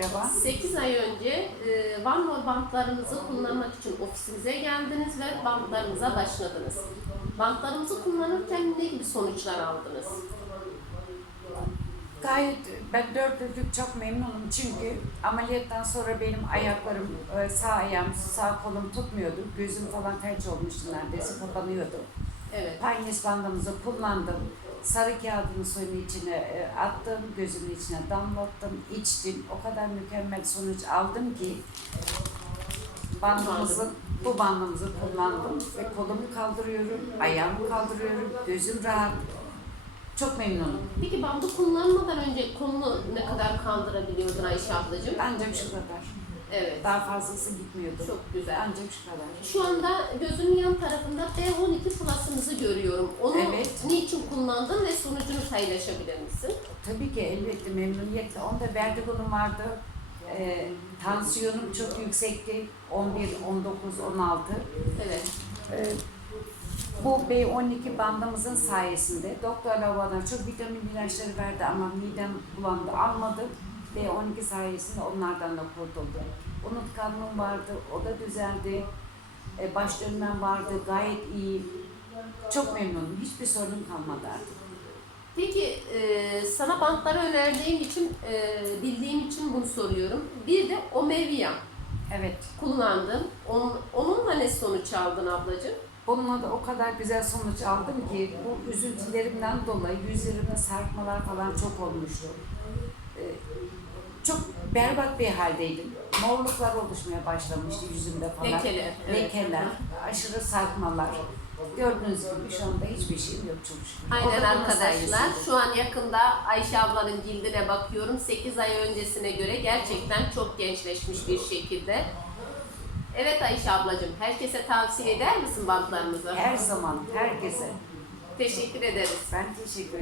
Merhaba. 8 ay önce e, Van Mor bantlarınızı kullanmak için ofisimize geldiniz ve bantlarınıza başladınız. Bantlarımızı kullanırken ne gibi sonuçlar aldınız? Gayet ben dört dörtlük çok memnunum çünkü ameliyattan sonra benim ayaklarım, e, sağ ayağım, sağ kolum tutmuyordu. Gözüm falan felç olmuştu neredeyse, kapanıyordu. Evet. Paynes bandımızı kullandım. Sarı kağıdını suyun içine e, attım, gözümün içine damlattım, içtim. O kadar mükemmel sonuç aldım ki bandımızı, bu bandımızı kullandım ve kolumu kaldırıyorum, ayağımı kaldırıyorum, gözüm rahat. Çok memnunum. Peki bandı kullanmadan önce kolunu ne kadar kaldırabiliyordun Ayşe ablacığım? Ancak şu kadar. Evet. Daha fazlası gitmiyordu. Çok güzel. Ancak şu kadar. Şu anda gözümün yan tarafında B12 Plus'ımızı görüyorum. Onu Evet. niçin kullandın ve sonucunu paylaşabilir misin? Tabii ki elbette memnuniyetle. Onda vertigonum vardı. Ee, tansiyonum çok yüksekti. 11, 19, 16. Evet. Ee, bu B12 bandımızın sayesinde doktorlar bana çok vitamin ilaçları verdi ama midem bulandı almadı. B12 sayesinde onlardan da kurtuldum. Unutkanlığım vardı, o da düzeldi. Ee, baş dönmem vardı, gayet iyi. Çok memnunum, hiçbir sorunum kalmadı artık. Peki e, sana bantları önerdiğim için, e, bildiğim için bunu soruyorum. Bir de Omevia Evet, kullandım. Onun, onunla ne sonuç aldın ablacığım? Bununla da o kadar güzel sonuç aldım ki bu üzüntülerimden dolayı yüzlerimde sarkmalar falan çok olmuştu. Ee, çok berbat bir haldeydim. Morluklar oluşmaya başlamıştı yüzümde falan. Lekeler, evet. Lekeler, aşırı sarkmalar. Gördüğünüz gibi şu anda hiçbir şeyim yok çok şükür. Aynen arkadaşlar. Şu an yakında Ayşe ablanın cildine bakıyorum. 8 ay öncesine göre gerçekten çok gençleşmiş bir şekilde. Evet Ayşe ablacığım, herkese tavsiye eder misin bantlarımızı? Her zaman herkese Teşekkür ederiz. ben teşekkür ederim.